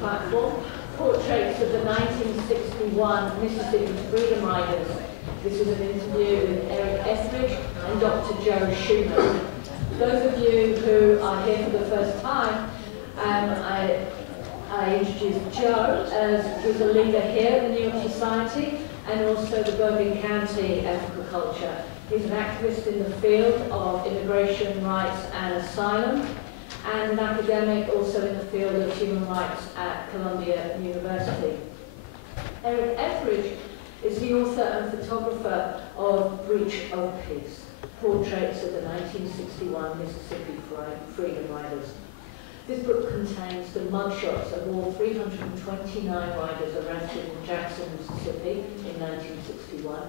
platform, portraits of the 1961 Mississippi Freedom Riders. This is an interview with Eric Ethridge and Dr. Joseph Chuman. Those of you who are here for the first time, I introduce Joe as he's a leader here at the New York Society and also the Bergen County Ethical Culture. He's an activist in the field of immigration rights and asylum, and an academic also in the field of human rights at Columbia University. Eric Ethridge is the author and photographer of Breach of Peace, portraits of the 1961 Mississippi Freedom Riders. This book contains the mugshots of all 329 riders arrested in Jackson, Mississippi in 1961,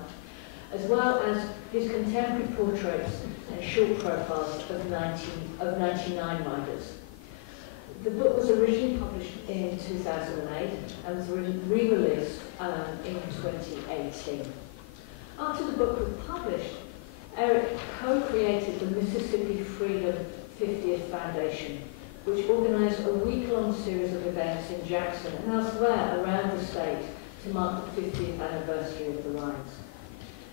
as well as his contemporary portraits and short profiles of 99 riders. The book was originally published in 2008 and was re-released in 2018. After the book was published, Eric co-created the Mississippi Freedom 50th Foundation, which organised a week-long series of events in Jackson and elsewhere around the state to mark the 50th anniversary of the riots.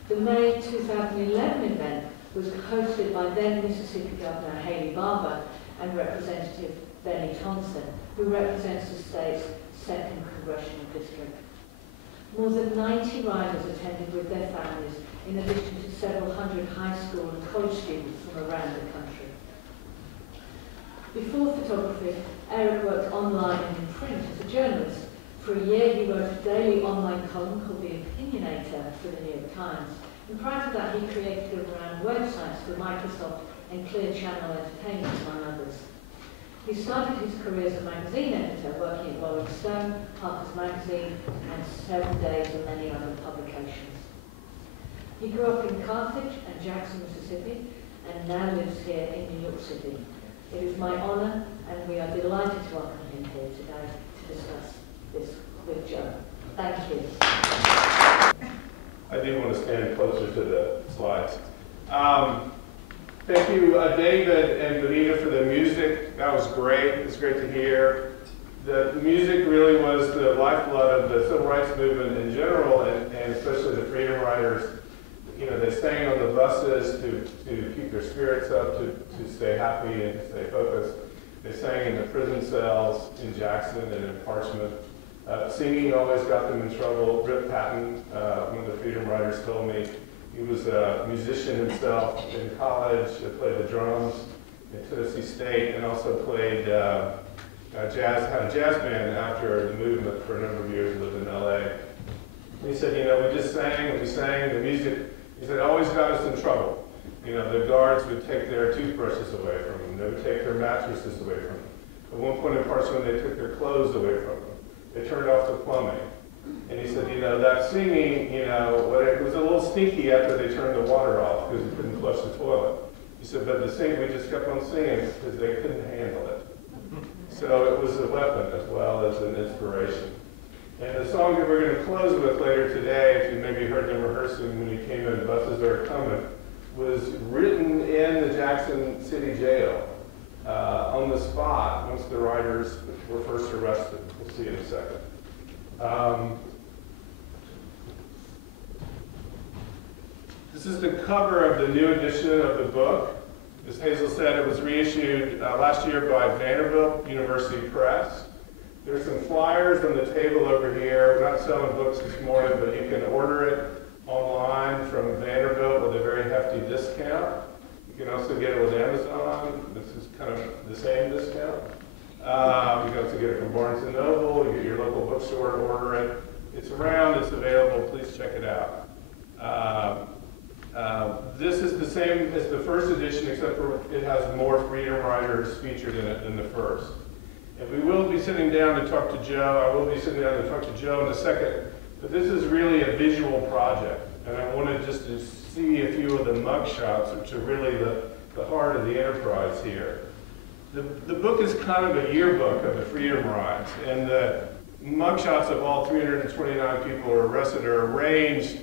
The May 2011 event was hosted by then Mississippi Governor Haley Barbour and Representative Benny Thompson, who represents the state's 2nd Congressional District. More than 90 riders attended with their families, in addition to several hundred high school and college students from around the country. Before photography, Eric worked online and in print as a journalist. For a year, he wrote a daily online column called The Opinionator for the New York Times. And prior to that, he created and ran websites for Microsoft and Clear Channel Entertainment, among others. He started his career as a magazine editor, working at Rolling Stone, Harper's Magazine, and 7 Days, and many other publications. He grew up in Carthage and Jackson, Mississippi, and now lives here in New York City. It is my honor, and we are delighted to welcome him here today to discuss this with Joe. Thank you. I do want to stand closer to the slides. Thank you, David and Benita, for the music. That was great. It's great to hear. The music really was the lifeblood of the civil rights movement in general, and especially the Freedom Riders. You know, they sang on the buses to keep their spirits up, to stay happy and to stay focused. They sang in the prison cells in Jackson and in Parchment. Singing always got them in trouble. Rip Patton, one of the Freedom Riders, told me he was a musician himself in college, played the drums in Tennessee State, and also played had a jazz band after the movement for a number of years. He lived in LA. He said, you know, we just sang and we sang the music. He said, it always got us in trouble. You know, the guards would take their toothbrushes away from them. They would take their mattresses away from them. At one point in Parchment, they took their clothes away from them. They turned off the plumbing. And he said, you know, that singing, you know, it was a little stinky after they turned the water off because we couldn't flush the toilet. He said, but the singing, we just kept on singing because they couldn't handle it. So it was a weapon as well as an inspiration. And the song that we're going to close with later today, if you maybe heard them rehearsing when you came in, Buses Are Coming, was written in the Jackson City Jail on the spot once the riders were first arrested. We'll see in a second. This is the cover of the new edition of the book. As Hazel said, it was reissued last year by Vanderbilt University Press. There's some flyers on the table over here. We're not selling books this morning, but you can order it online from Vanderbilt with a very hefty discount. You can also get it with Amazon. This is kind of the same discount. You can also get it from Barnes & Noble. You get your local bookstore to order it. It's around. It's available. Please check it out. This is the same as the first edition, except for it has more Freedom Riders featured in it than the first. And we will be sitting down to talk to Joe. I will be sitting down to talk to Joe in a second. But this is really a visual project. And I wanted just to see a few of the mugshots, which are really the heart of the enterprise here. The book is kind of a yearbook of the Freedom Rides. And the mugshots of all 329 people who were arrested are arranged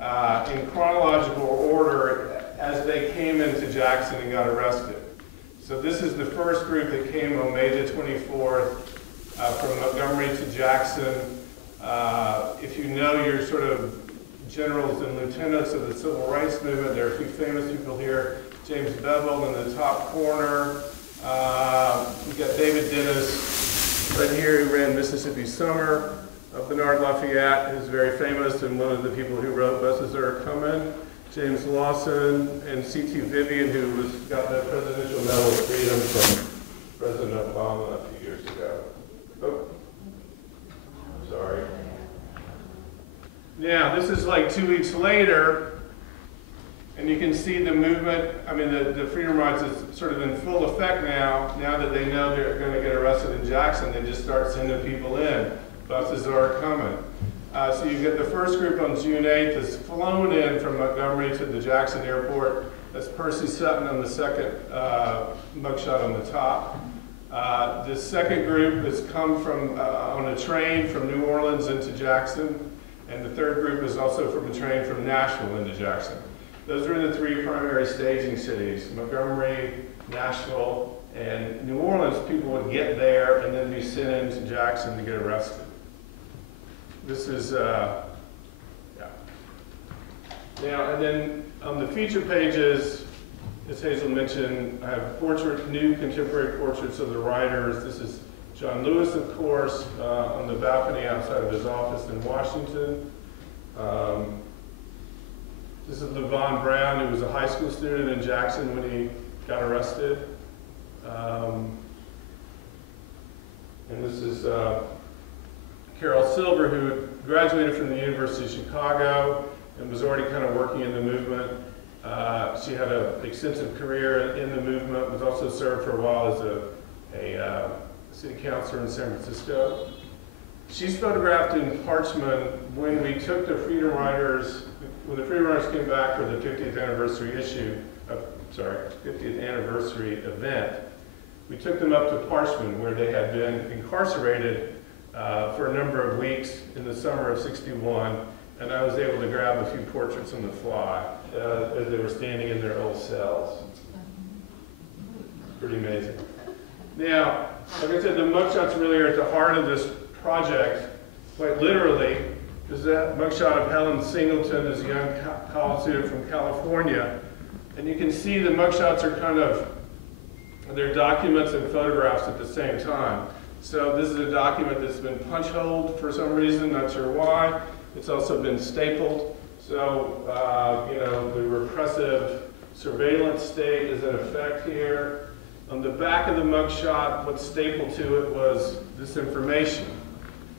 in chronological order as they came into Jackson and got arrested. So this is the first group that came on May the 24th from Montgomery, Montgomery to Jackson. If you know your sort of generals and lieutenants of the civil rights movement, there are a few famous people here. James Bevel in the top corner. We've got David Dennis right here, who ran Mississippi Summer. Bernard Lafayette, who's very famous and one of the people who wrote Buses Are Coming. James Lawson and C.T. Vivian, who got the Presidential Medal of Freedom from President Obama a few years ago. Oh, sorry. Now, this is like 2 weeks later, and you can see the movement. I mean, the Freedom Rides is sort of in full effect now. Now that they know they're going to get arrested in Jackson, they just start sending people in. Buses are coming. So you get the first group on June 8th is flown in from Montgomery to the Jackson airport. That's Percy Sutton on the second mugshot on the top. The second group has come from on a train from New Orleans into Jackson. And the third group is also from a train from Nashville into Jackson. Those are the three primary staging cities: Montgomery, Nashville, and New Orleans. People would get there and then be sent into Jackson to get arrested. This is, yeah. Now, and then on the feature pages, as Hazel mentioned, I have new contemporary portraits of the writers. This is John Lewis, of course, on the balcony outside of his office in Washington. This is LeVon Brown, who was a high school student in Jackson when he got arrested. And this is Carol Silver, who graduated from the University of Chicago and was already kind of working in the movement. She had an extensive career in the movement, was also served for a while as a city councilor in San Francisco. She's photographed in Parchman when we took the Freedom Riders, when the Freedom Riders came back for the 50th anniversary event. We took them up to Parchman, where they had been incarcerated for a number of weeks in the summer of '61, and I was able to grab a few portraits on the fly as they were standing in their old cells. Pretty amazing. Now, like I said, the mugshots really are at the heart of this project, quite literally. There's that mugshot of Helen Singleton as a young college student from California. And you can see the mugshots are kind of, they're documents and photographs at the same time. So this is a document that's been punch holed for some reason, not sure why. It's also been stapled. So, you know, the repressive surveillance state is in effect here. On the back of the mugshot, what's stapled to it was this information: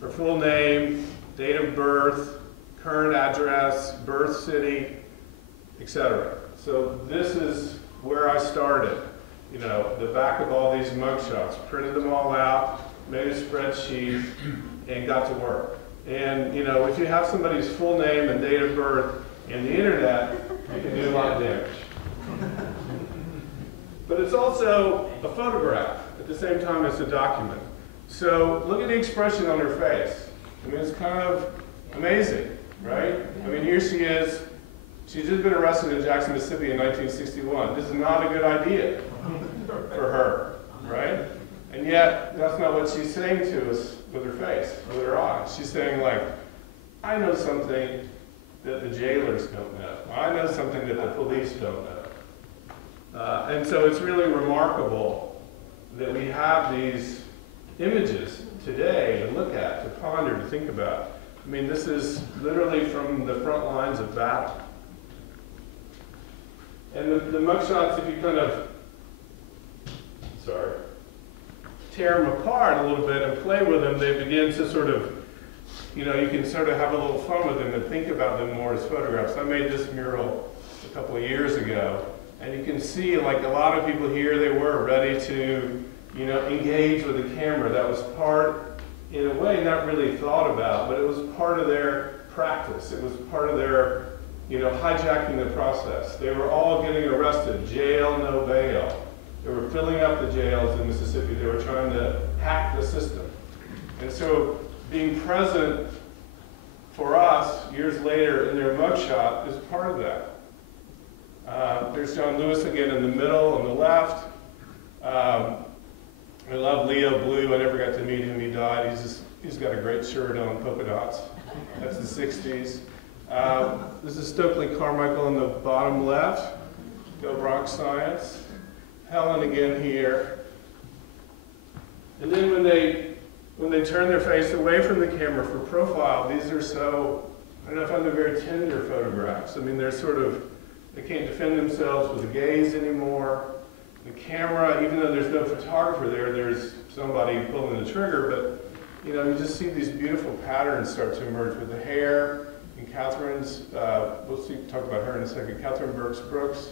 her full name, date of birth, current address, birth city, etc. So this is where I started. You know, the back of all these mugshots, printed them all out, made a spreadsheet, and got to work. And you know, if you have somebody's full name and date of birth in the internet, you can do a lot of damage. But it's also a photograph at the same time as a document. So look at the expression on her face. I mean, it's kind of amazing, right? I mean, here she is. She's just been arrested in Jackson, Mississippi in 1961. This is not a good idea for her, right? And yet, that's not what she's saying to us with her face, with her eyes. She's saying, like, I know something that the jailers don't know. I know something that the police don't know. And so it's really remarkable that we have these images today to look at, to ponder, to think about. I mean, this is literally from the front lines of battle. And the mugshots, if you kind of, tear them apart a little bit and play with them, they begin to sort of, you know, you can sort of have a little fun with them and think about them more as photographs. I made this mural a couple of years ago, and you can see, like, a lot of people here, they were ready to, you know, engage with the camera. That was part, in a way, not really thought about, but it was part of their practice. It was part of their, you know, hijacking the process. They were all getting arrested, jail, no bail. They were filling up the jails in Mississippi. They were trying to hack the system. And so being present for us years later in their mugshot is part of that. There's John Lewis again in the middle on the left. I love Leo Blue. I never got to meet him. He died. He's got a great shirt on, polka dots. That's the 60s. This is Stokely Carmichael in the bottom left. Go Bronx Science. Helen again here. And then when they turn their face away from the camera for profile, these are so, I don't know, I find they're very tender photographs. I mean, they're sort of, they can't defend themselves with a gaze anymore. The camera, even though there's no photographer there, there's somebody pulling the trigger, but you know, you just see these beautiful patterns start to emerge with the hair. And Catherine's, we'll talk about her in a second, Catherine Burks-Brooks.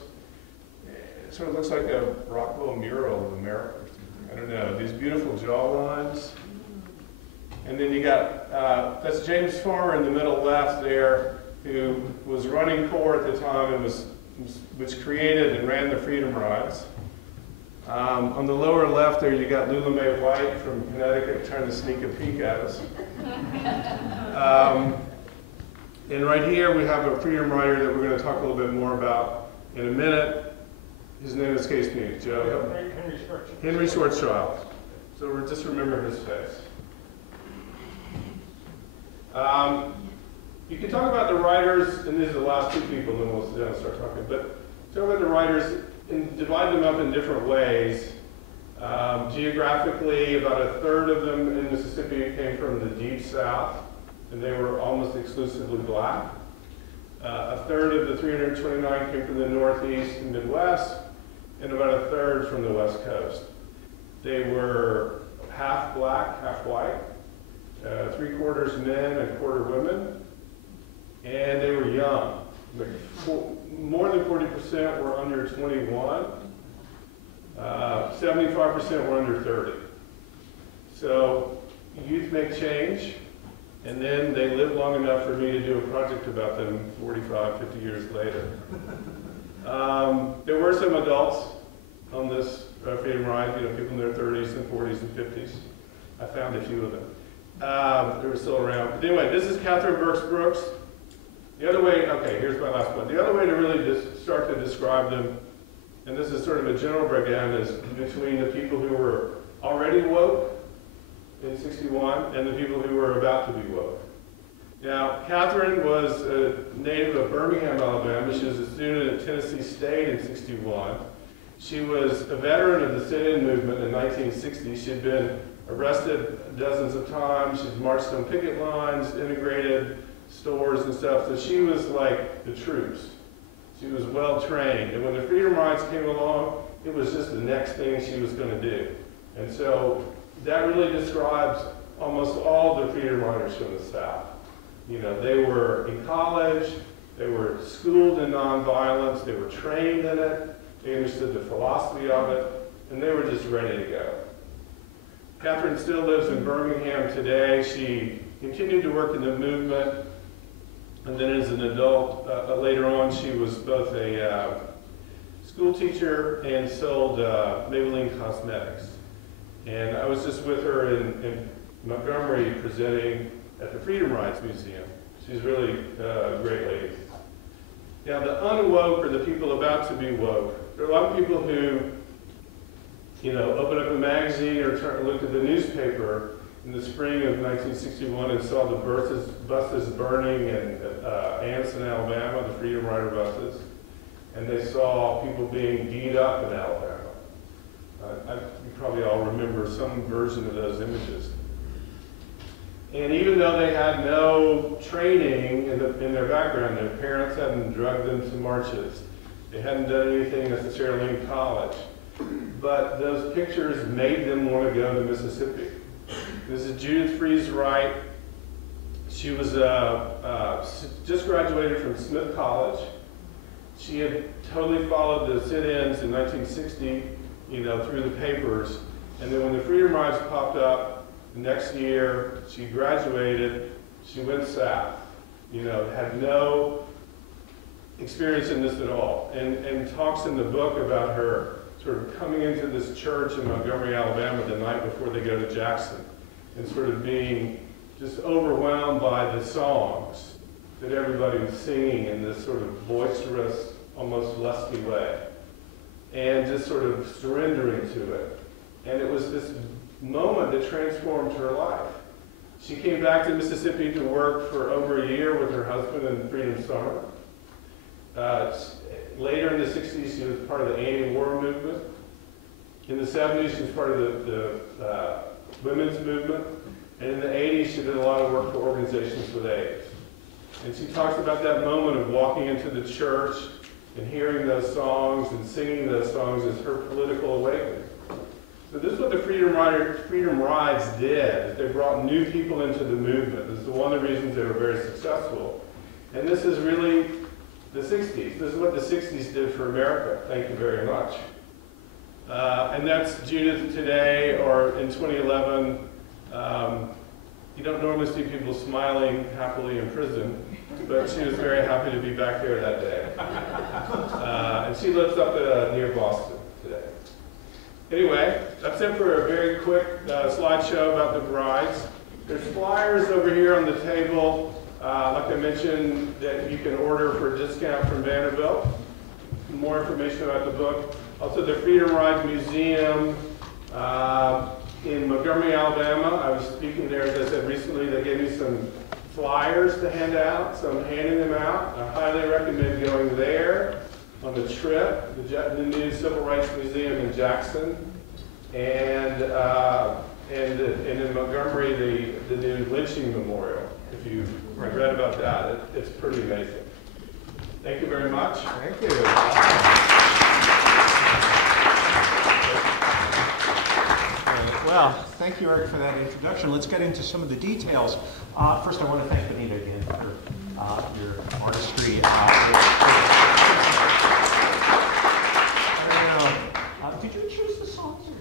It sort of looks like a Rockwell mural of America or something. I don't know, these beautiful jawlines. And then you got, that's James Farmer in the middle left there, who was running CORE at the time and which created and ran the Freedom Rides. On the lower left there, you got Lula Mae White from Connecticut trying to sneak a peek at us. And right here, we have a Freedom Rider that we're going to talk a little bit more about in a minute. His name escapes me, Joe. Henry Schwarzschild. So we'll just remember his face. You can talk about the writers, and these are the last two people, then we'll sit down and start talking. But talk about the writers and divide them up in different ways. Geographically, about a third of them in Mississippi came from the Deep South, and they were almost exclusively black. A third of the 329 came from the Northeast and Midwest, and about a third from the West Coast. They were half black, half white, 3/4 men and 1/4 women, and they were young. More than 40% were under 21. 75% were under 30. So youth make change, and then they live long enough for me to do a project about them 45, 50 years later. There were some adults on this Freedom Ride, you know, people in their 30s and 40s and 50s. I found a few of them. They were still around. But anyway, this is Catherine Burks-Brooks. The other way, okay, here's my last point. The other way to really just start to describe them, and this is sort of a general breakdown, is between the people who were already woke in 61 and the people who were about to be woke. Now, Catherine was a native of Birmingham, Alabama. She was a student at Tennessee State in 61. She was a veteran of the sit-in movement in 1960. She had been arrested dozens of times. She'd marched on picket lines, integrated stores and stuff. So she was like the troops. She was well trained. And when the Freedom Rides came along, it was just the next thing she was going to do. And so that really describes almost all the Freedom Riders from the South. You know, they were in college, they were schooled in nonviolence, they were trained in it, they understood the philosophy of it, and they were just ready to go. Catherine still lives in Birmingham today. She continued to work in the movement, and then as an adult, later on, she was both a school teacher and sold Maybelline cosmetics. And I was just with her in Montgomery presenting at the Freedom Rides Museum. She's really a great lady. Now, the unwoke, or the people about to be woke, there are a lot of people who, you know, open up a magazine or look at the newspaper in the spring of 1961 and saw the buses burning in Anniston, Alabama, the Freedom Rider buses, and they saw people being beat up in Alabama. You probably all remember some version of those images. And even though they had no training in their background, their parents hadn't drugged them to marches, they hadn't done anything necessarily in college, but those pictures made them want to go to Mississippi. This is Judith Freeze Wright. She was just graduated from Smith College. She had totally followed the sit-ins in 1960, you know, through the papers. And then when the Freedom Rides popped up, the next year, she graduated, she went south, you know, had no experience in this at all, and talks in the book about her sort of coming into this church in Montgomery, Alabama the night before they go to Jackson, and sort of being just overwhelmed by the songs that everybody was singing in this sort of boisterous, almost lusty way, and just sort of surrendering to it. And it was this moment that transformed her life. She came back to Mississippi to work for over a year with her husband in Freedom Summer. Later in the 60s, she was part of the anti-war movement. In the 70s, she was part of the women's movement. And in the 80s, she did a lot of work for organizations with AIDS. And she talks about that moment of walking into the church and hearing those songs and singing those songs as her political awakening. So this is what the Freedom Rides did. They brought new people into the movement. This is one of the reasons they were very successful. And this is really the 60s. This is what the 60s did for America. Thank you very much. And that's Judith today, or in 2011. You don't normally see people smiling happily in prison, but she was very happy to be back there that day. And she lives up near Boston today. Anyway, that's it for a very quick slideshow about the brides. There's flyers over here on the table, like I mentioned, that you can order for a discount from Vanderbilt. More information about the book. Also, the Freedom Ride Museum in Montgomery, Alabama. I was speaking there, as I said recently. They gave me some flyers to hand out, so I'm handing them out. I highly recommend going there on the trip, the new Civil Rights Museum in Jackson, and in Montgomery, the new lynching memorial. If you've read about that, it's pretty amazing. Thank you very much. Thank you. Well, thank you, Eric, for that introduction. Let's get into some of the details. First, I want to thank Benita again for your artistry. Did you choose the songs or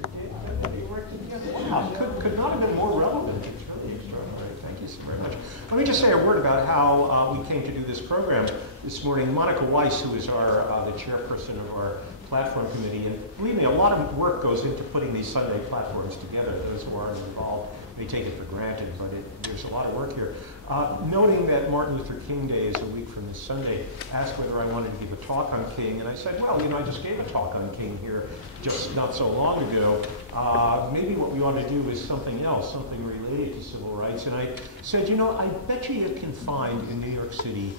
did you work together? Wow, could not have been more relevant. It's really extraordinary. Thank you so very much. Let me just say a word about how we came to do this program this morning. Monica Weiss, who is the chairperson of our platform committee, and believe me, a lot of work goes into putting these Sunday platforms together. Those who aren't involved may take it for granted, but there's a lot of work here. Noting that Martin Luther King Day is a week from this Sunday, asked whether I wanted to give a talk on King, and I said, well, I just gave a talk on King here just not so long ago. Maybe what we ought to do is something else, something related to civil rights. And I said, I bet you can find in New York City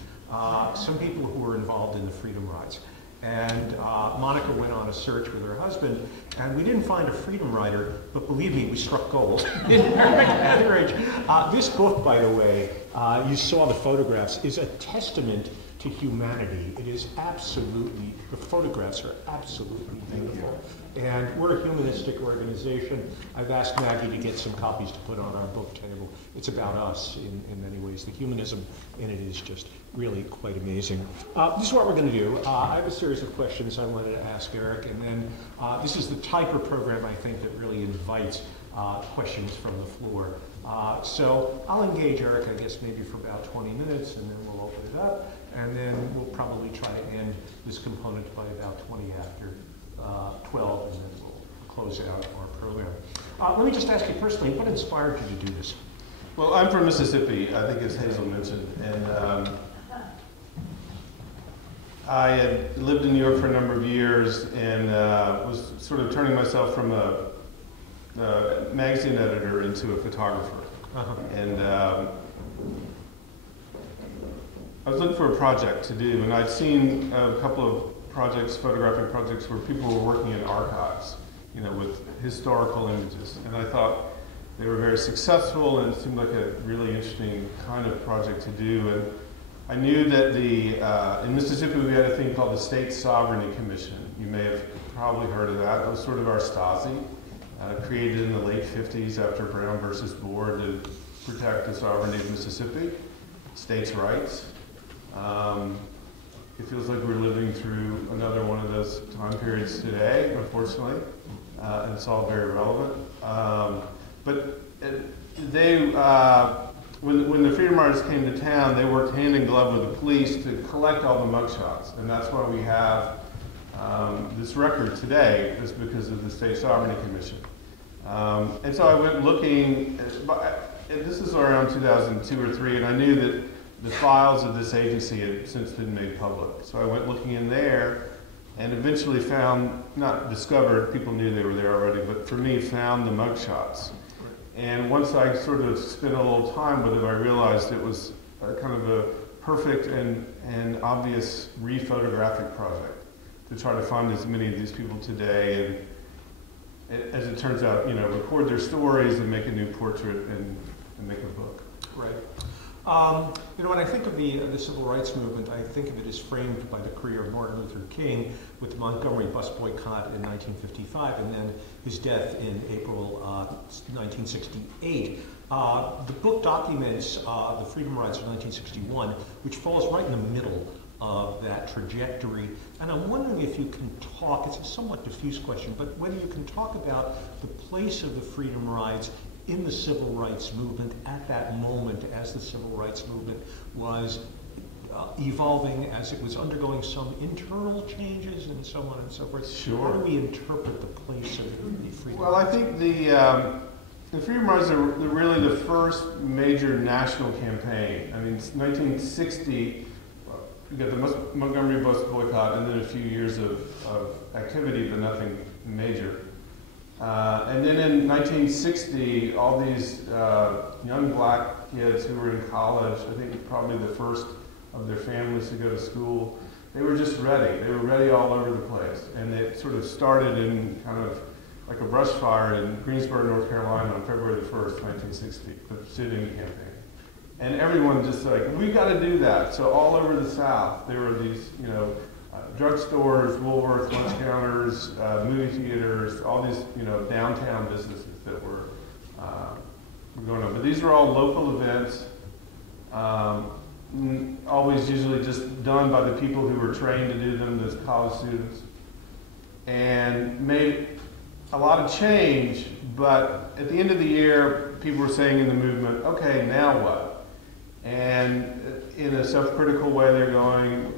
some people who were involved in the Freedom Rides. And Monica went on a search with her husband, and we didn't find a freedom rider, but believe me, we struck gold. Eric Ethridge. This book, by the way, you saw the photographs, is a testament to humanity. It is absolutely, the photographs are absolutely beautiful. And we're a humanistic organization. I've asked Maggie to get some copies to put on our book table. It's about us in many ways. The humanism in it is just really quite amazing. This is what we're going to do. I have a series of questions I wanted to ask Eric, and then this is the type of program I think that really invites questions from the floor. So I'll engage Eric, I guess, maybe for about 20 minutes, and then we'll open it up, and then we'll probably try to end this component by about 20 after 12, and then we'll close out our program. Let me just ask you personally, what inspired you to do this? Well, I'm from Mississippi, I think as Hazel mentioned, and I had lived in New York for a number of years and was sort of turning myself from a magazine editor into a photographer. And I was looking for a project to do, and I'd seen a couple of projects, photographic projects, where people were working in archives, with historical images. And I thought they were very successful, and it seemed like a really interesting kind of project to do. And I knew that in Mississippi we had a thing called the State Sovereignty Commission. You may have probably heard of that. It was sort of our Stasi, created in the late 50s after Brown versus Board to protect the sovereignty of Mississippi, states' rights. It feels like we're living through another one of those time periods today, unfortunately, and it's all very relevant. But when the Freedom Riders came to town, they worked hand in glove with the police to collect all the mugshots, and that's why we have this record today, is because of the State Sovereignty Commission. And so I went looking, and this is around 2002 or 3, and I knew that the files of this agency had since been made public. So I went looking in there and eventually found, not discovered, people knew they were there already, but for me, found the mugshots. And once I sort of spent a little time with him, I realized it was kind of a perfect and obvious re-photographic project to try to find as many of these people today and, as it turns out, record their stories and make a new portrait and make a book. Right. When I think of the civil rights movement, I think of it as framed by the career of Martin Luther King with the Montgomery bus boycott in 1955 and then his death in April 1968. The book documents the freedom rides of 1961, which falls right in the middle of that trajectory. And I'm wondering if you can talk, it's a somewhat diffuse question, but whether you can talk about the place of the freedom rides in the civil rights movement at that moment as the civil rights movement was evolving, as it was undergoing some internal changes and so on and so forth. Sure. How do we interpret the place of the freedom rides? Well, I think the freedom rides are really the first major national campaign. I mean, 1960, you got the Montgomery bus boycott and then a few years of activity, but nothing major. And then in 1960, all these young black kids who were in college, I think probably the first of their families to go to school, they were just ready. They were ready all over the place. And it sort of started in kind of like a brush fire in Greensboro, North Carolina on February the 1st, 1960, the sit-in campaign. And everyone just like, we got to do that. So all over the South, there were these, drugstores, Woolworths, lunch counters, movie theaters, all these, downtown businesses that were going on. But these are all local events, always usually just done by the people who were trained to do them, those college students, and made a lot of change. But at the end of the year, people were saying in the movement, okay, now what? And in a self-critical way, they're going,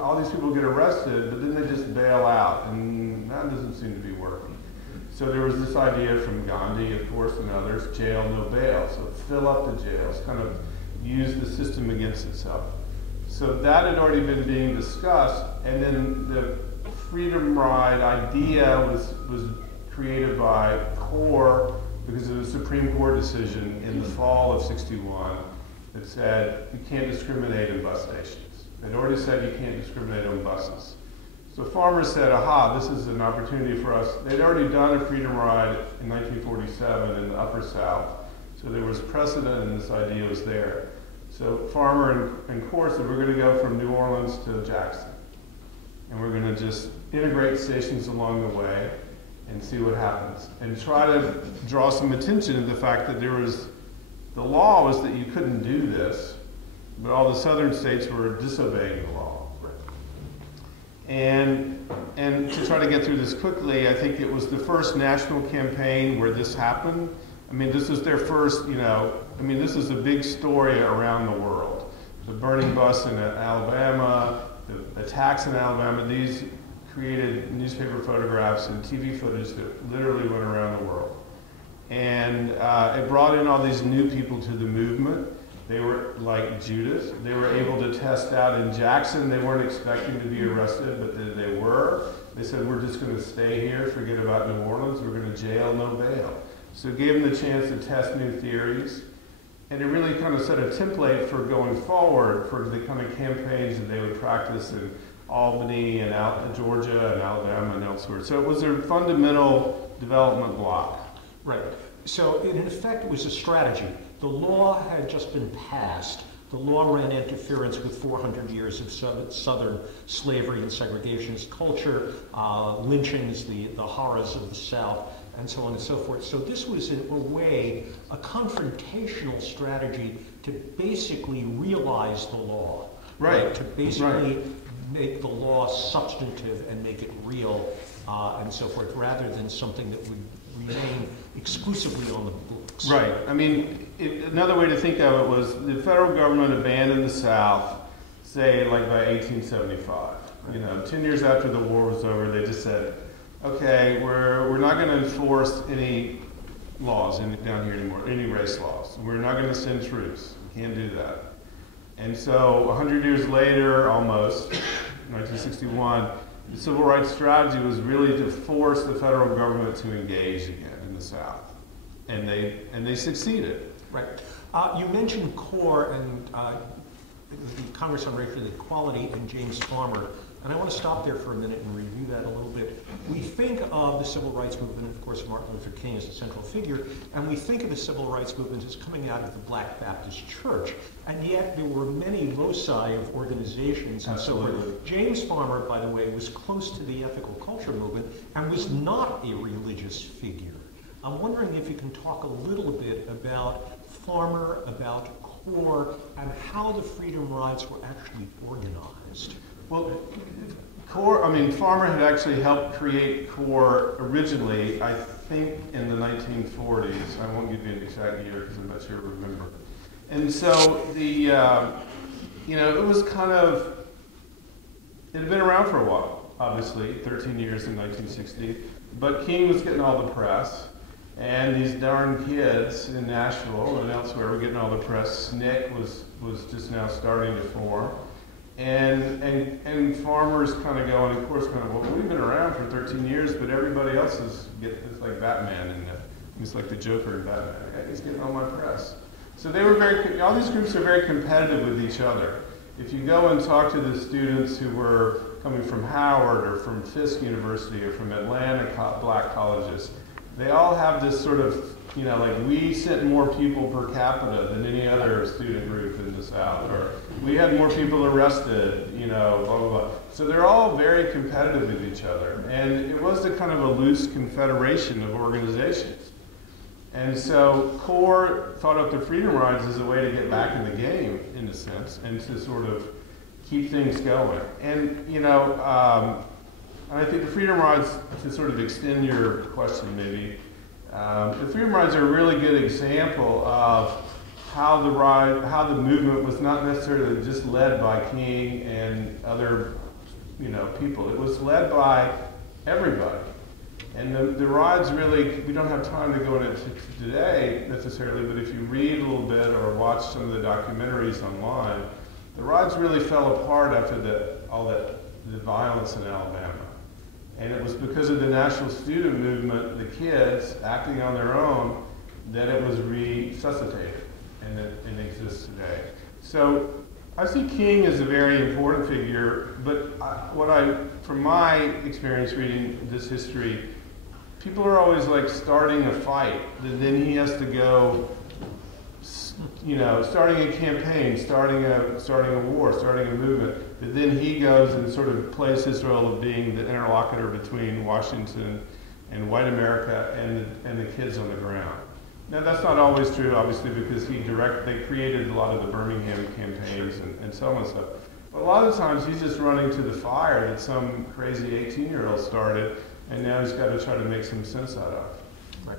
all these people get arrested, but then they just bail out, and that doesn't seem to be working. So there was this idea from Gandhi, of course, and others, jail, no bail. So fill up the jails, kind of use the system against itself. So that had already been being discussed, and then the Freedom Ride idea was created by CORE because of a Supreme Court decision in the fall of '61 that said you can't discriminate in bus stations. They'd already said you can't discriminate on buses. So farmers said, aha, this is an opportunity for us. They'd already done a freedom ride in 1947 in the Upper South. So there was precedent and this idea was there. So Farmer and CORE said, we're going to go from New Orleans to Jackson. And we're going to just integrate stations along the way and see what happens. And try to draw some attention to the fact that the law was that you couldn't do this, but all the southern states were disobeying the law. And to try to get through this quickly, I think it was the first national campaign where this happened. I mean, this is their first, this is a big story around the world. The burning bus in Alabama, the attacks in Alabama, these created newspaper photographs and TV footage that literally went around the world. And it brought in all these new people to the movement. They were like Judas. They were able to test out in Jackson. They weren't expecting to be arrested, but they were. They said, we're just going to stay here, forget about New Orleans. We're going to jail, no bail. So it gave them the chance to test new theories. And it really kind of set a template for going forward for the kind of campaigns that they would practice in Albany and out in Georgia and Alabama and elsewhere. So it was a fundamental development block. Right. So in effect, it was a strategy. The law had just been passed. The law ran interference with 400 years of Southern slavery and segregationist culture, lynchings, the horrors of the South, and so on and so forth. So this was, in a way, a confrontational strategy to basically realize the law. Right. To basically make the law substantive and make it real, and so forth, rather than something that would remain exclusively on the books. Right. I mean, another way to think of it was the federal government abandoned the South, say, like by 1875. Right. 10 years after the war was over, they just said, okay, we're not going to enforce any laws down here anymore, any race laws. We're not going to send troops. We can't do that. And so 100 years later, almost, 1961, the civil rights strategy was really to force the federal government to engage again in the South. and they succeeded. Right. You mentioned CORE and the Congress on Racial Equality and James Farmer, and I want to stop there for a minute and review that a little bit. We think of the civil rights movement, of course, Martin Luther King as the central figure, and we think of the civil rights movement as coming out of the Black Baptist Church, and yet there were many loci of organizations and so forth. James Farmer, by the way, was close to the ethical culture movement and was not a religious figure. I'm wondering if you can talk a little bit about Farmer, about CORE, and how the freedom rides were actually organized. Well, Farmer had actually helped create CORE originally, I think in the 1940s. I won't give you an exact year because I'm not sure I remember. And so it was kind of, it had been around for a while, obviously, 13 years in 1960. But King was getting all the press. And these darn kids in Nashville and elsewhere were getting all the press. SNCC was just now starting to form. And Farmer's kind of going, of course, well, we've been around for 13 years, but everybody else is it's like Batman, and he's like the Joker in Batman. He's getting all my press. So they were all these groups are very competitive with each other. If you go and talk to the students who were coming from Howard or from Fisk University or from Atlanta black colleges, they all have this sort of, like we sent more people per capita than any other student group in the South, or we had more people arrested, blah, blah, blah. So they're all very competitive with each other. And it was a kind of a loose confederation of organizations. And so CORE thought up the Freedom Rides as a way to get back in the game, in a sense, and to sort of keep things going. And, and I think the Freedom Rides, to sort of extend your question maybe, the Freedom Rides are a really good example of how the movement was not necessarily just led by King and other, people. It was led by everybody. And the rides really, we don't have time to go into today necessarily, but if you read a little bit or watch some of the documentaries online, the rides really fell apart after all the violence in Alabama. And it was because of the national student movement, the kids acting on their own, that it was resuscitated and it exists today. So I see King as a very important figure, but from my experience reading this history, people are always like starting a fight, and then he has to go, starting a campaign, starting a war, starting a movement. But then he goes and sort of plays his role of being the interlocutor between Washington and white America and the kids on the ground. Now that's not always true, obviously, because they created a lot of the Birmingham campaigns and so on and stuff. But a lot of the times he's just running to the fire that some crazy 18-year-old started, and now he's got to try to make some sense out of. Right.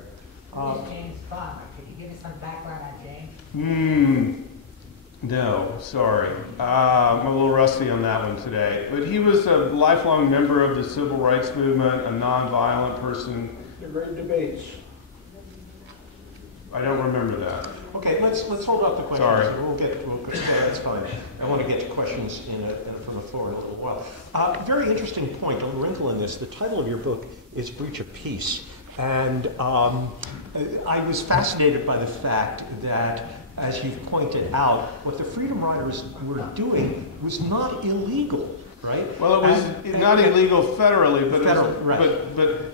Who's James Farmer? Could you give us some background on James? No, sorry. I'm a little rusty on that one today. But he was a lifelong member of the civil rights movement, a nonviolent person. The great debates. I don't remember that. Okay, let's hold up the questions. Sorry. We'll that's fine. I want to get to questions from the floor in a little while. Very interesting point, a little wrinkle in this. The title of your book is Breach of Peace. And I was fascinated by the fact that, as you've pointed out, what the Freedom Riders were doing was not illegal, right? Well, it was not illegal federally, but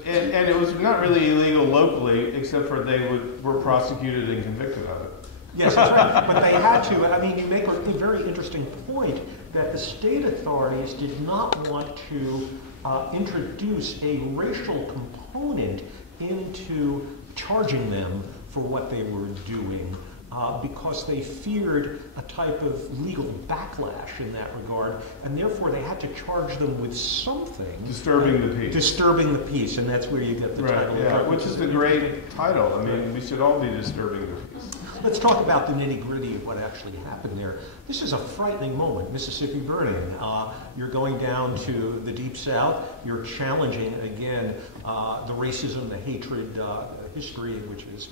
it was not really illegal locally, except for they were prosecuted and convicted of it. Yes, that's right. But they had to. I mean, you make a very interesting point that the state authorities did not want to introduce a racial component into charging them for what they were doing. Because they feared a type of legal backlash in that regard, and therefore they had to charge them with something. Disturbing the peace. Disturbing the peace, and that's where you get the title. Yeah, which is the great title. I mean, we should all be disturbing the peace. Let's talk about the nitty-gritty of what actually happened there. This is a frightening moment, Mississippi burning. You're going down to the Deep South. You're challenging, again, the racism, the hatred history, which is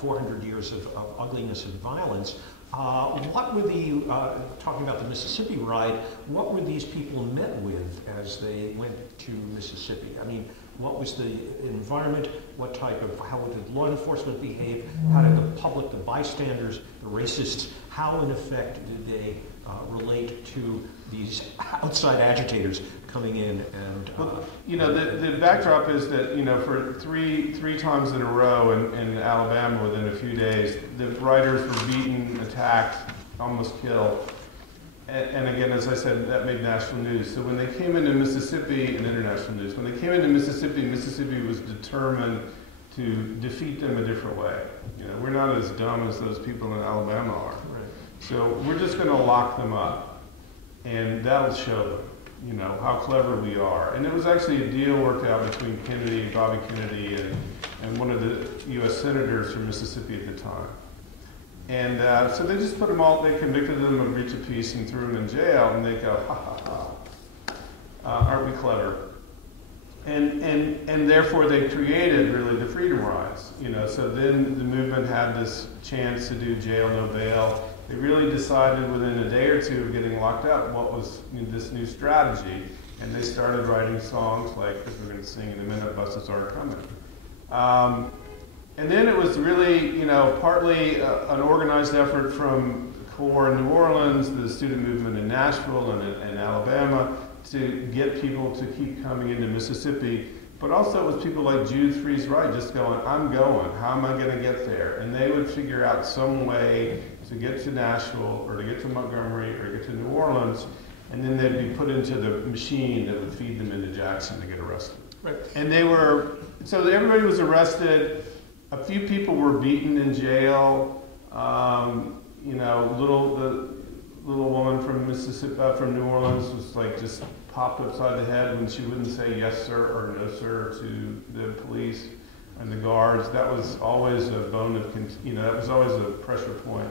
400 years of ugliness and violence. What were talking about the Mississippi ride, what were these people met with as they went to Mississippi? I mean, What was the environment? How did law enforcement behave? How did the public, the bystanders, the racists, how in effect did they relate to these outside agitators coming in and... Well, you know, the backdrop is that, you know, for three times in a row in Alabama within a few days, the writers were beaten, attacked, almost killed. And again, as I said, that made national news. So when they came into Mississippi, and international news, when they came into Mississippi, Mississippi was determined to defeat them a different way. You know, we're not as dumb as those people in Alabama are. Right. So we're just going to lock them up, and that'll show them, you know, how clever we are. And it was actually a deal worked out between Kennedy, Bobby Kennedy, and one of the U.S. senators from Mississippi at the time. And so they just put them all, they convicted them of breach of peace and threw them in jail, and they go, ha ha ha, aren't we clever? And therefore they created really the freedom rides, you know. So then the movement had this chance to do jail, no bail. They really decided within a day or two of getting locked up what was this new strategy, and they started writing songs like, as we're going to sing in a minute, Buses Are Coming. And then it was really, you know, partly an organized effort from the Corps in New Orleans, the student movement in Nashville and Alabama, to get people to keep coming into Mississippi. But also it was people like Jude Freeze Wright just going, I'm going, how am I going to get there? And they would figure out some way to get to Nashville or to get to Montgomery or get to New Orleans, and then they'd be put into the machine that would feed them into Jackson to get arrested. Right. And they were, so everybody was arrested. A few people were beaten in jail. You know, the little woman from Mississippi, from New Orleans, was like just popped upside the head when she wouldn't say yes sir or no sir to the police and the guards. That was always a bone of, you know, that was always a pressure point.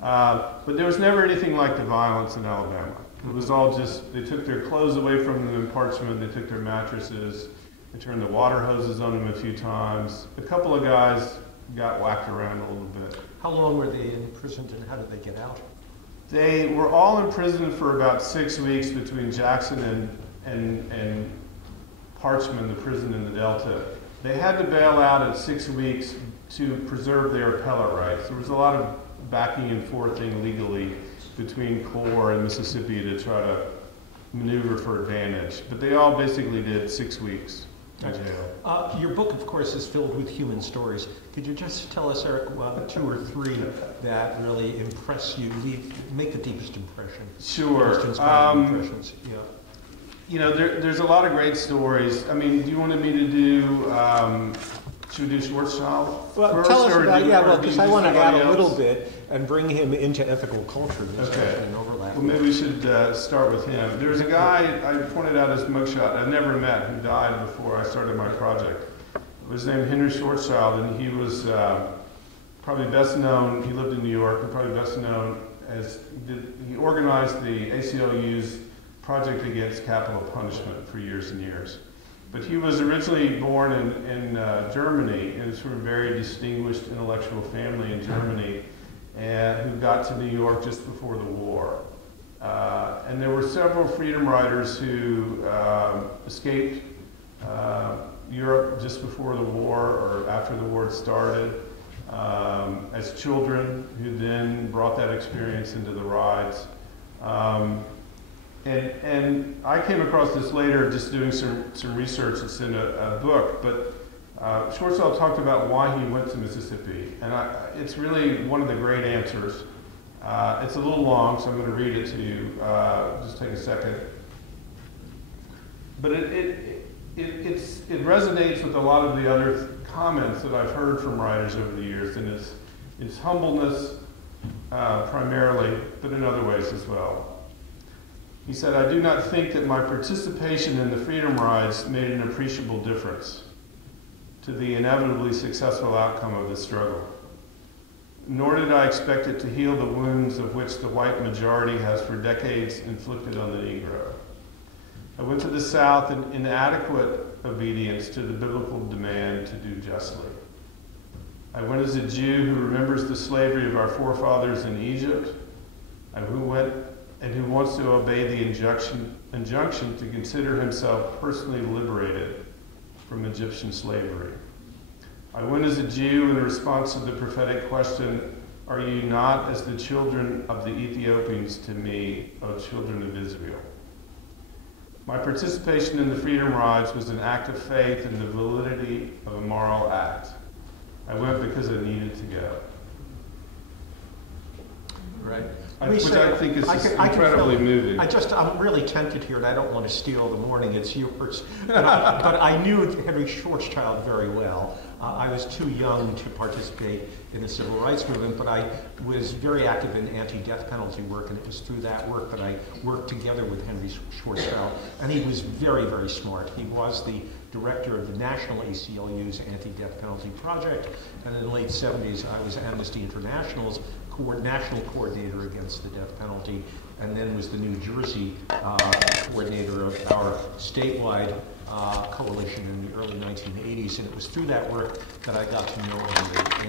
But there was never anything like the violence in Alabama. It was all just, they took their clothes away from them in Parchment, they took their mattresses, they turned the water hoses on them a few times. A couple of guys got whacked around a little bit. How long were they imprisoned and how did they get out? They were all in prison for about 6 weeks between Jackson and Parchman, the prison in the Delta. They had to bail out at 6 weeks to preserve their appellate rights. There was a lot of backing and forthing legally between Corps and Mississippi to try to maneuver for advantage. But they all basically did 6 weeks in jail. Your book, of course, is filled with human stories. Could you just tell us, Eric, 2 or 3 that really impress you, make the deepest impression? Sure. Most inspiring impressions. Yeah. You know, there's a lot of great stories. I mean, do you want me to do, should we do Schwarzschild? Well, first, tell us or about, do, yeah, or well, do because you I do want to add somebody a little else? bit and bring him into ethical culture. Okay. And overlap. Well, maybe we should start with him. There's a guy, I pointed out his mugshot, I never met, who died before I started my project. It was named Henry Schwarzschild, and he was probably best known, he lived in New York, and probably best known as, he organized the ACLU's Project Against Capital Punishment for years and years. But he was originally born in Germany, and from a very distinguished intellectual family in Germany, and who got to New York just before the war. And there were several freedom riders who escaped Europe just before the war or after the war had started as children, who then brought that experience into the rides. And I came across this later just doing some research. It's in a book, but Schwarzschild talked about why he went to Mississippi, and it's really one of the great answers. It's a little long, so I'm going to read it to you. Just take a second. But it resonates with a lot of the other comments that I've heard from writers over the years, and it's humbleness primarily, but in other ways as well. He said, I do not think that my participation in the Freedom Rides made an appreciable difference to the inevitably successful outcome of the struggle. Nor did I expect it to heal the wounds of which the white majority has for decades inflicted on the Negro. I went to the South in inadequate obedience to the biblical demand to do justly. I went as a Jew who remembers the slavery of our forefathers in Egypt, and who wants to obey the injunction to consider himself personally liberated from Egyptian slavery. I went as a Jew in response to the prophetic question, "Are you not as the children of the Ethiopians to me, O children of Israel?" My participation in the Freedom Rides was an act of faith in the validity of a moral act. I went because I needed to go. Right. Which I think is incredibly moving. I'm really tempted here, and I don't want to steal the morning, it's yours. But I knew Henry Schwarzschild very well. I was too young to participate in the civil rights movement, but I was very active in anti-death penalty work, and it was through that work that I worked together with Henry Schwarzschild. And he was very, very smart. He was the director of the National ACLU's Anti-Death Penalty Project, and in the late 70s I was Amnesty International's national coordinator against the death penalty, and then was the New Jersey coordinator of our statewide coalition in the early 1980s, and it was through that work that I got to know Henry.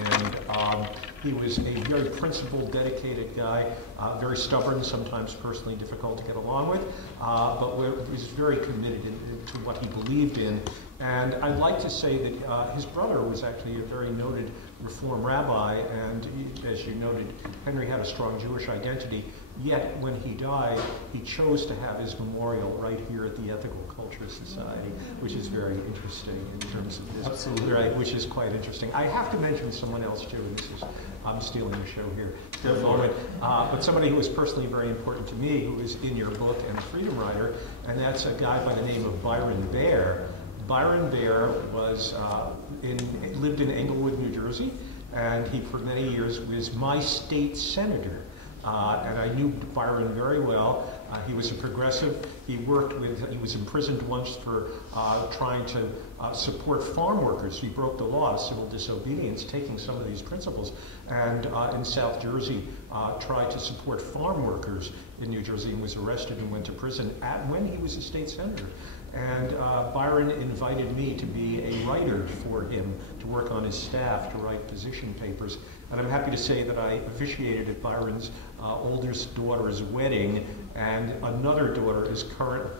And he was a very principled, dedicated guy, very stubborn, sometimes personally difficult to get along with, but was very committed to what he believed in. And I'd like to say that his brother was actually a very noted Reform rabbi, and as you noted, Henry had a strong Jewish identity, yet when he died, he chose to have his memorial right here at the Ethical Culture Society, which is very interesting in terms of this. Absolutely. Right, which is quite interesting. I have to mention someone else too, and this is, I'm stealing the show here for a moment, but somebody who was personally very important to me, who is in your book and a Freedom Rider, and that's a guy by the name of Byron Baer. Byron Baer was lived in Englewood, New Jersey, and he for many years was my state senator. And I knew Byron very well. He was a progressive. He was imprisoned once for trying to support farm workers. He broke the law of civil disobedience, taking some of these principles, and in South Jersey tried to support farm workers in New Jersey, and was arrested and went to prison when he was a state senator. And Byron invited me to be a writer for him, to work on his staff, to write position papers. And I'm happy to say that I officiated at Byron's oldest daughter's wedding, and another daughter is currently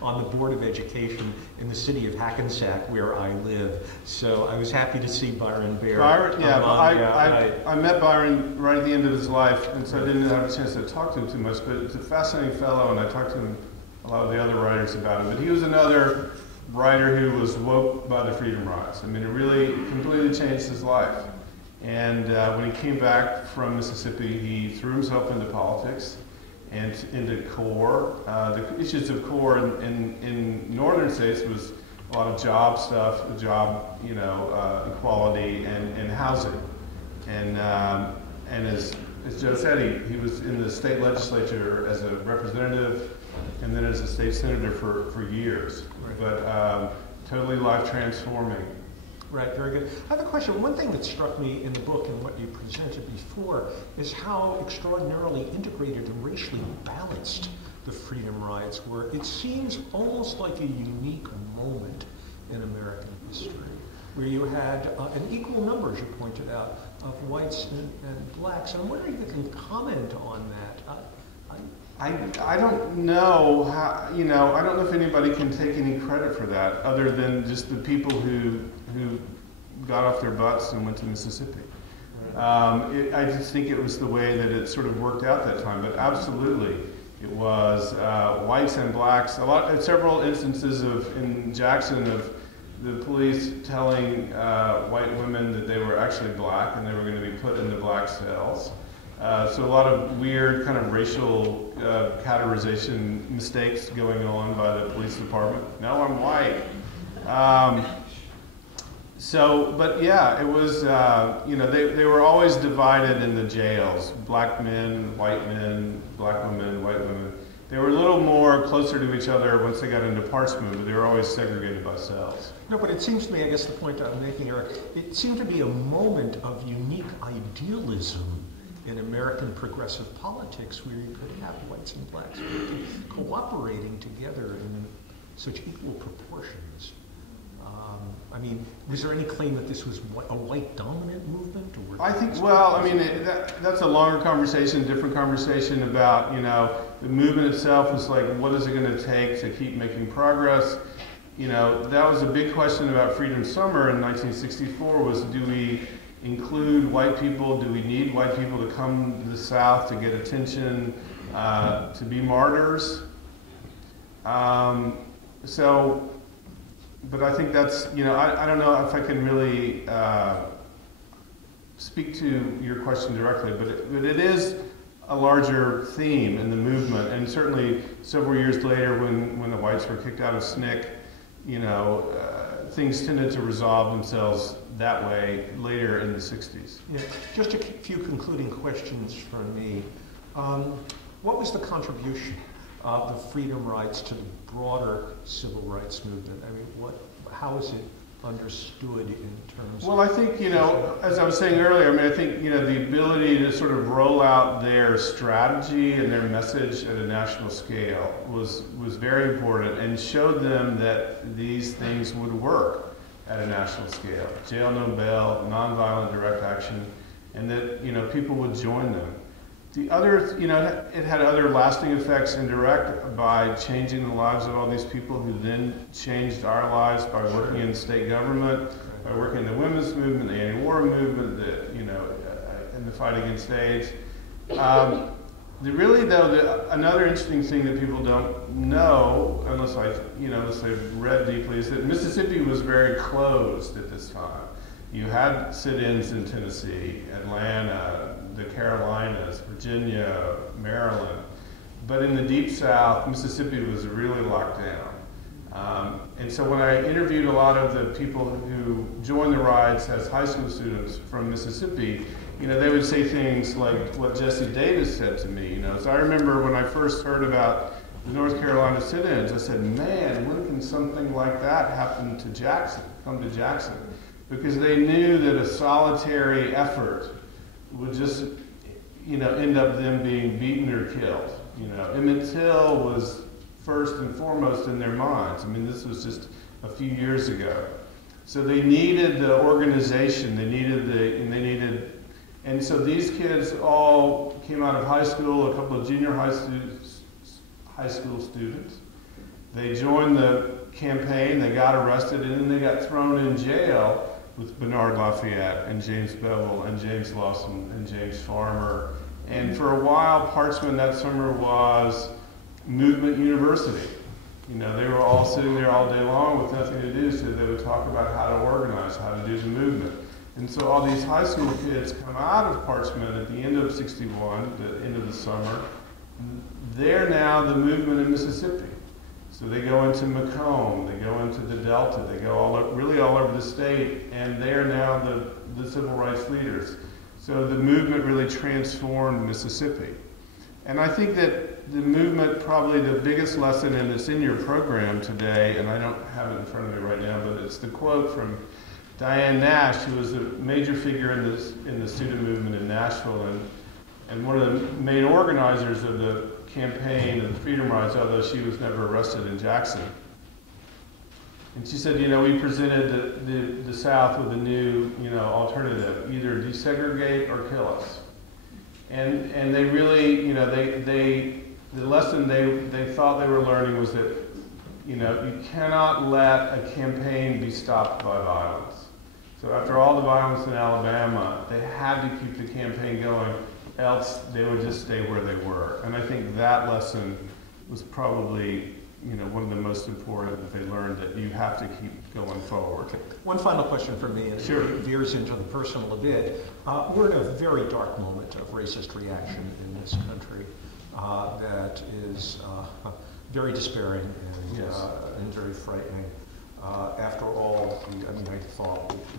on the Board of Education in the city of Hackensack, where I live. So I was happy to see Byron Baer. I met Byron right at the end of his life, and so I didn't have a chance to talk to him too much, but it's a fascinating fellow, and I talked to him a lot of the other writers about him. But he was another writer who was woke by the Freedom Rides. I mean, it really completely changed his life. And when he came back from Mississippi, he threw himself into politics and into CORE. The issues of CORE in northern states was a lot of job stuff, job equality and housing. And as Joe said, he was in the state legislature as a representative and then as a state senator for years. Right. But totally life transforming. Right, very good. I have a question. One thing that struck me in the book and what you presented before is how extraordinarily integrated and racially balanced the Freedom Rides were. It seems almost like a unique moment in American history, where you had an equal number, as you pointed out, of whites and blacks. And I'm wondering if you can comment on that. I don't know how, I don't know if anybody can take any credit for that other than just the people who got off their butts and went to Mississippi. I just think it was the way that it sort of worked out that time, but absolutely it was whites and blacks. Several instances in Jackson of the police telling white women that they were actually black and they were going to be put in the black cells. So a lot of weird kind of racial categorization mistakes going on by the police department. No, I'm white. But yeah, it was, they were always divided in the jails. Black men, black women, white women. They were a little more closer to each other once they got into Parchment, but they were always segregated by cells. No, but it seems to me, I guess the point I'm making, Eric, it seemed to be a moment of unique idealism in American progressive politics, where you could have whites and blacks cooperating together in such equal proportions. I mean, was there any claim that this was a white dominant movement? Or I think, that's a longer conversation, different conversation about, the movement itself was like, what is it going to take to keep making progress? that was a big question about Freedom Summer in 1964 was, do we include white people? Do we need white people to come to the South to get attention, to be martyrs? But I think that's, I don't know if I can really speak to your question directly, but it is a larger theme in the movement, and certainly several years later when the whites were kicked out of SNCC, things tended to resolve themselves that way later in the 60s. Yeah, just a few concluding questions from me. What was the contribution of the freedom rides to the broader civil rights movement? I mean, how is it understood in terms of... Well, I think, as I was saying earlier, I think, the ability to sort of roll out their strategy and their message at a national scale was very important, and showed them that these things would work at a national scale. Jail, no bail, nonviolent direct action, and that, people would join them. The other, it had other lasting effects indirect by changing the lives of all these people who then changed our lives by working in state government, by working in the women's movement, the anti-war movement, and the fight against AIDS. Really, though, another interesting thing that people don't know, unless they've read deeply, is that Mississippi was very closed at this time. You had sit-ins in Tennessee, Atlanta, the Carolinas, Virginia, Maryland. But in the Deep South, Mississippi was really locked down. And so when I interviewed a lot of the people who joined the rides as high school students from Mississippi, they would say things like what Jesse Davis said to me. So I remember when I first heard about the North Carolina sit-ins, I said, man, when can something like that happen to Jackson, come to Jackson? Because they knew that a solitary effort would just, end up them being beaten or killed. Emmett Till was first and foremost in their minds. I mean, this was just a few years ago. So they needed the organization, and so these kids all came out of high school, a couple of junior high school students. They joined the campaign, they got arrested, and then they got thrown in jail with Bernard Lafayette and James Bevel and James Lawson and James Farmer. And for a while, Parchman that summer was Movement University. They were all sitting there all day long with nothing to do, so they would talk about how to organize, how to do the movement. And so all these high school kids come out of Parchman at the end of '61, the end of the summer. They're now the movement in Mississippi. So they go into Macomb, they go into the Delta, they go really all over the state, and they're now the civil rights leaders. So the movement really transformed Mississippi. And I think that the movement, probably the biggest lesson, and it's in your program today, and I don't have it in front of me right now, but it's the quote from Diane Nash, who was a major figure in the student movement in Nashville, and one of the main organizers of the campaign and the Freedom Rides, although she was never arrested in Jackson. And she said, we presented the South with a new, alternative, either desegregate or kill us. And they really, the lesson they thought they were learning was that, you cannot let a campaign be stopped by violence. So after all the violence in Alabama, they had to keep the campaign going, else they would just stay where they were. And I think that lesson was probably, one of the most important that they learned, that you have to keep going forward. One final question for me, and sure. It veers into the personal a bit. We're in a very dark moment of racist reaction in this country that is very despairing and, yes. And very frightening. After all,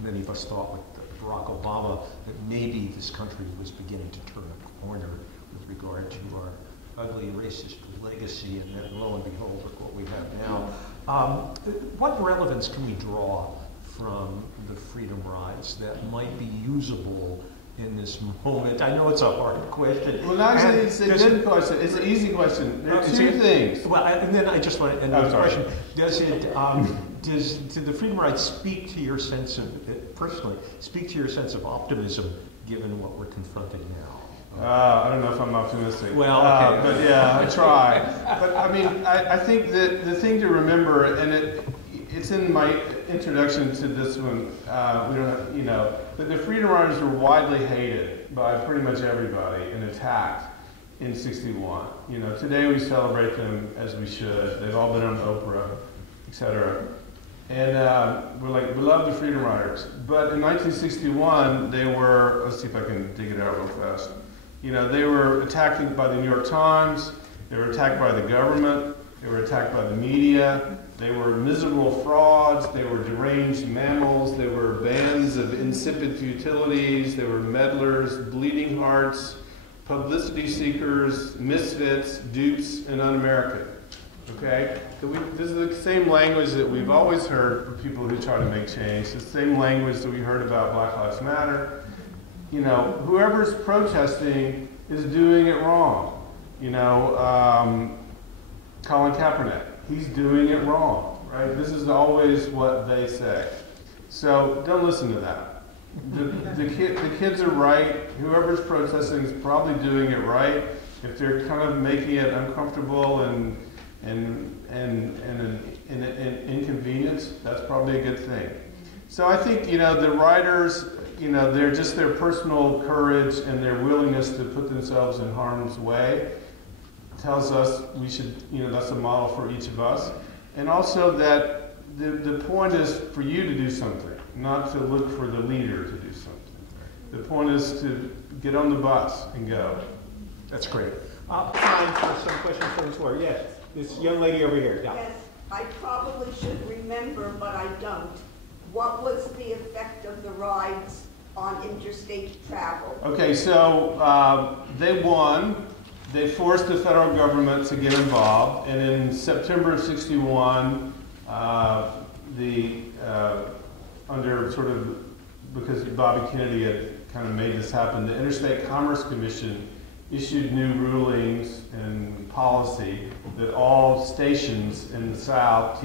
many of us thought with Barack Obama that maybe this country was beginning to turn a corner with regard to our ugly racist legacy, and then lo and behold, look what we have now. What relevance can we draw from the Freedom Rides that might be usable in this moment? I know it's a hard question. Well, actually, it's a good question. It's an easzy question. There are two things. Well, and then I just want to end with a question. Did the Freedom Rides speak to your sense of, personally, speak to your sense of optimism given what we're confronting now? I don't know if I'm optimistic. Well, okay. But yeah, I try. But I mean, I think that the thing to remember, and it's in my introduction to this one. We don't, the Freedom Riders were widely hated by pretty much everybody and attacked in '61. Today we celebrate them as we should. They've all been on Oprah, etc. And we're like, we love the Freedom Riders. But in 1961, they were, let's see if I can dig it out real fast. They were attacked by the New York Times. They were attacked by the government. They were attacked by the media. They were miserable frauds. They were deranged mammals. They were bands of insipid futilities. They were meddlers, bleeding hearts, publicity seekers, misfits, dupes, and un-American. Okay? So this is the same language that we've always heard from people who try to make change. The same language that we heard about Black Lives Matter. Whoever's protesting is doing it wrong. Colin Kaepernick, he's doing it wrong, right? This is always what they say. So don't listen to that. The kids are right. Whoever's protesting is probably doing it right. If they're kind of making it uncomfortable and an inconvenience, that's probably a good thing. So I think, the writers, they're just their personal courage and their willingness to put themselves in harm's way tells us we should, that's a model for each of us. And also that the point is for you to do something, not to look for the leader to do something. The point is to get on the bus and go. That's great. Time for some questions from the floor. Yes, this young lady over here. Yeah. Yes, I probably should remember, but I don't. What was the effect of the rides on interstate travel? Okay, so they won. They forced the federal government to get involved, and in September of '61, under sort of, because Bobby Kennedy had kind of made this happen, the Interstate Commerce Commission issued new rulings and policy that all stations in the South,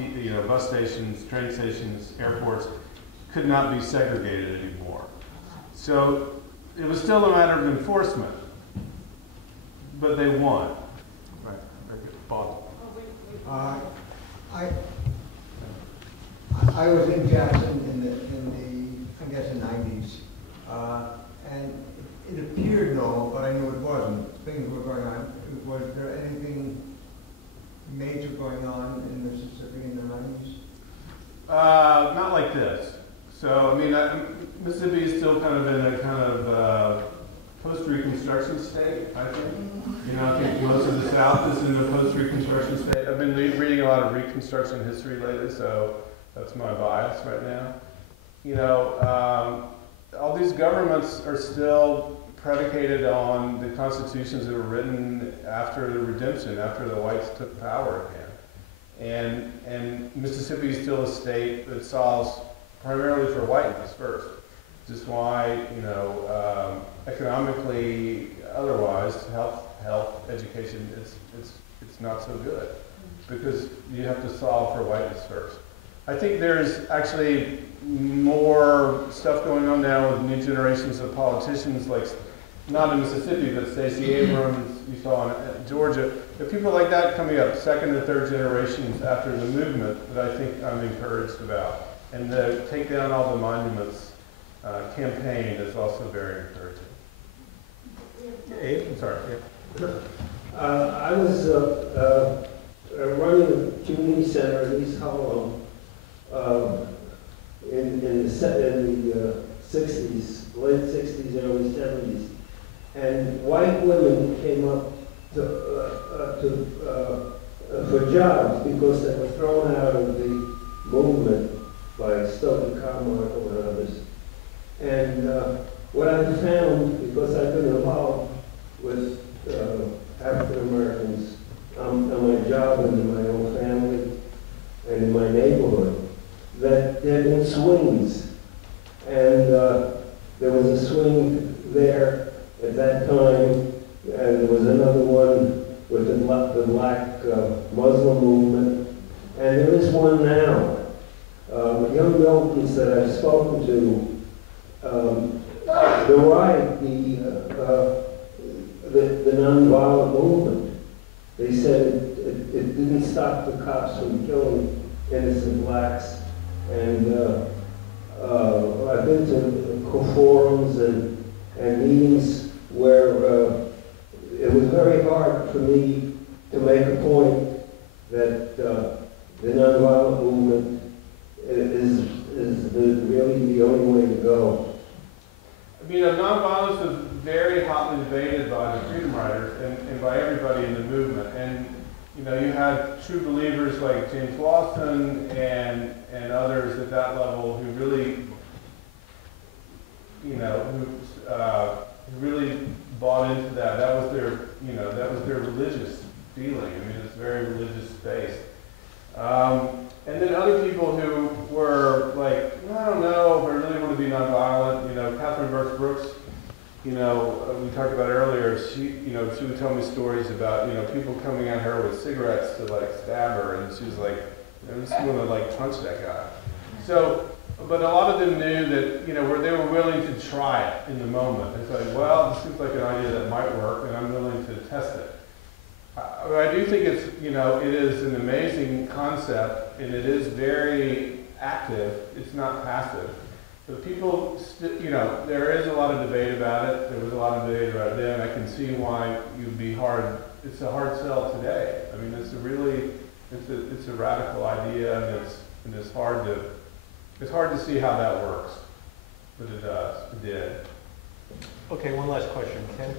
bus stations, train stations, airports, could not be segregated anymore. So it was still a matter of enforcement, but they won. Right. Very good. Bob. I was in Jackson in the I guess the 90s, and it appeared normal, but I knew it wasn't. Things were going on. Was there anything major going on in Mississippi in the 90s? Not like this. So, Mississippi is still kind of in a kind of post-Reconstruction state, I think. I think most of the South is in a post-Reconstruction state. I've been reading a lot of Reconstruction history lately, so that's my bias right now. All these governments are still predicated on the constitutions that were written after the redemption, after the whites took power again. And Mississippi is still a state that solves primarily for whiteness first. Just why, economically, otherwise, health, education, it's not so good because you have to solve for whiteness first. I think there's actually more stuff going on now with new generations of politicians, like not in Mississippi, but Stacey Abrams, you saw in Georgia. There are people like that coming up, second and third generations after the movement that I think I'm encouraged about. And the Take Down All the Monuments campaign is also very encouraging. Abe? I'm sorry. Yeah. I was running a community center in East Harlem in the 60s, late 60s, early 70s. And white women came up for jobs because they were thrown out of the movement by Stokely Carmichael and others. And what I found, because I've been involved with African Americans on my job and in my own family and in my neighborhood, that there have been swings. And there was a swing there at that time, and there was another one with the black Muslim movement, and there is one now. Young militants that I've spoken to, the right, the nonviolent movement, they said it didn't stop the cops from killing innocent blacks And I've been to forums and meetings where it was very hard for me to make a point that the nonviolent movement is really the only way to go. I mean, nonviolence was very hotly debated by the Freedom Riders and by everybody in the movement. And you know, you had true believers like James Lawson and others at that level who really, you know, who really bought into that. That was their, you know, that was their religious feeling. I mean, it's very religious based. And then other people who were like, I don't know, if I really want to be nonviolent. You know, Catherine Burke Brooks, you know, we talked about earlier, she would tell me stories about, you know, people coming at her with cigarettes to like stab her, and she was like, I just want to like punch that guy. So, but a lot of them knew that, you know, they were willing to try it in the moment. It's like, well, this seems like an idea that might work, and I'm willing to test it. I do think it's, you know, it is an amazing concept, and it is very active. It's not passive. But people, you know, there is a lot of debate about it. There was a lot of debate about it then. I can see why you'd be hard. It's a hard sell today. I mean, it's a really, it's a radical idea, and it's hard to see how that works. But it does. It did. Okay, one last question, Ken.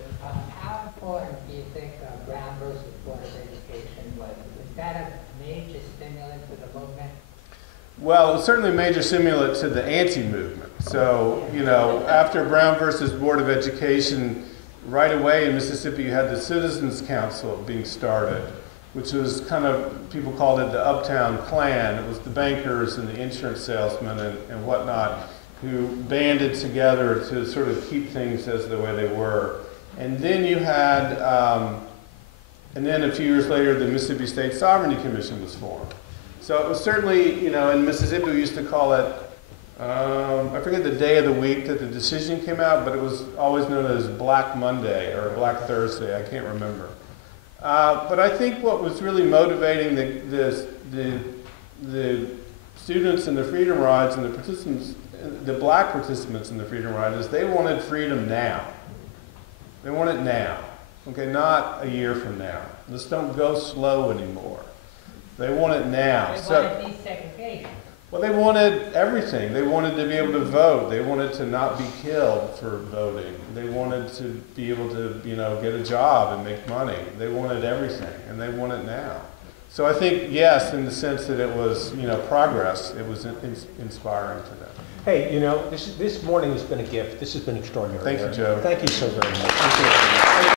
How important do you think Brown versus Board of Education was? Was that a major stimulant to the movement? Well, it was certainly a major stimulant to the anti-movement. So, you know, after Brown versus Board of Education, right away in Mississippi you had the Citizens Council being started, which was kind of, people called it the Uptown Klan. It was the bankers and the insurance salesmen and whatnot who banded together to sort of keep things as the way they were. And then you had, and then a few years later, the Mississippi State Sovereignty Commission was formed. So it was certainly, you know, in Mississippi we used to call it, I forget the day of the week that the decision came out, but it was always known as Black Monday or Black Thursday, I can't remember. But I think what was really motivating the students in the Freedom Rides and the participants, the black participants in the Freedom Ride, is they wanted freedom now. They want it now, okay, not a year from now. Let's don't go slow anymore. They want it now. They wanted desegregation. Well, they wanted everything. They wanted to be able to vote. They wanted to not be killed for voting. They wanted to be able to, you know, get a job and make money. They wanted everything, and they want it now. So I think, yes, in the sense that it was, you know, progress, it was inspiring to them. Hey, you know, this morning has been a gift. This has been extraordinary. Thank you, Joe. Thank you so very much.